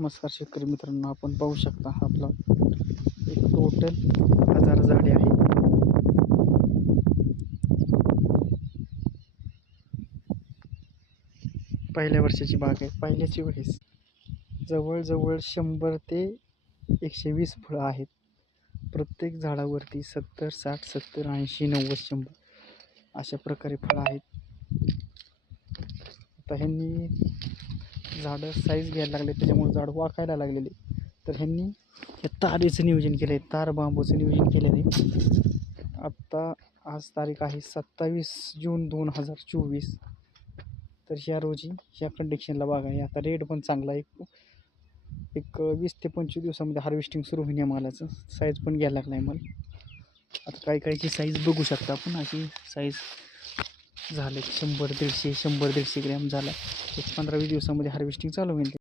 नमस्कार शेतकरी मित्रांनो, आपण पाहू शकता आपला एक टोटल 1000 झाडे आहेत. पहिल्या वर्षाची बाग आहे. पहिल्याची वेळेस जवळजवळ 100 ते 120 फळं आहेत. प्रत्येक झाडावरती 70, 60, 70, 80, 90, 100 अशा प्रकारे फळं आहेत. आता ह्यांनी झाडं साईज घ्यायला लागले, त्याच्यामुळे झाड वाकायला लागलेले. तर ह्यांनी हे तारेचं नियोजन केलं आहे, तार बांबूचं नियोजन केलेलं आहे. आत्ता आज तारीख आहे 27 जून 2024. तर ह्या रोजी ह्या कंडिशनला बाग आहे. आता रेट पण चांगला आहे. एक 20 ते 25 दिवसामध्ये हार्वेस्टिंग सुरू होईल. मालाचं साईज पण घ्यायला लागला आहे माल. आता काहीची साईज बघू शकता आपण. अशी साईज झाले 100, 150, 100, 150 ग्रॅम झाला. एक 15-20 दिवसामध्ये हार्वेस्टिंग चालू होईल.